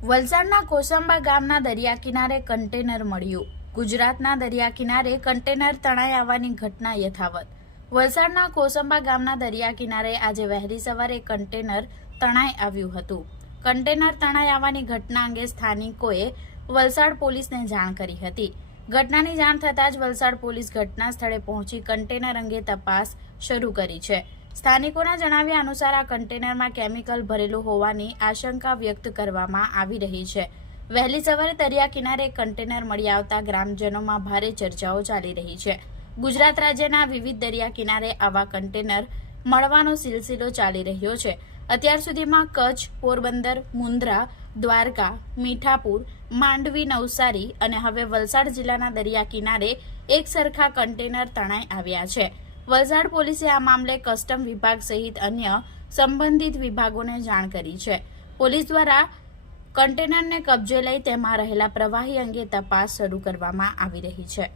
વલસાડના કોસંબા ગામના દરિયા કિનારે કન્ટેનર મળ્યું। ગુજરાતના દરિયા કિનારે કન્ટેનર તણાઈ આવવાની ઘટના યથાવત। વલસાડના કોસંબા ગામના દરિયા કિનારે આજે વહેલી સવારે કન્ટેનર તણાઈ આવ્યું હતું। કન્ટેનર તણાઈ આવવાની ઘટના અંગે સ્થાનિકોએ વલસાડ પોલીસને જાણ કરી હતી। ઘટનાની જાણ થતાં જ વલસાડ પોલીસ ઘટના સ્થળે પહોંચી કન્ટેનર અંગે તપાસ શરૂ કરી છે। સ્થાનિકોના જણાવ્યા અનુસાર આ કન્ટેનરમાં કેમિકલ ભરેલું હોવાની આશંકા વ્યક્ત કરવામાં આવી રહી છે। વહેલી સવારે દરિયા કિનારે કન્ટેનર મળી આવતા ગ્રામજનોમાં ભારે ચર્ચાઓ ચાલી રહી છે। ગુજરાત રાજ્યના વિવિધ દરિયા કિનારે આવા કન્ટેનર મળવાનો સિલસિલો ચાલી રહ્યો છે। અત્યાર સુધીમાં કચ્છ, પોરબંદર, મુન્દ્રા, દ્વારકા, મીઠાપુર, માંડવી, નવસારી અને હવે વલસાડ જિલ્લાના દરિયા કિનારે એક સરખા કન્ટેનર તણાઈ આવ્યા છે। વલસાડ પોલીસે આ મામલે કસ્ટમ વિભાગ સહિત અન્ય સંબંધિત વિભાગોને જાણ કરી છે। પોલીસ દ્વારા કન્ટેનરને કબજે લઈ તેમાં રહેલા પ્રવાહી અંગે તપાસ શરૂ કરવામાં આવી રહી છે।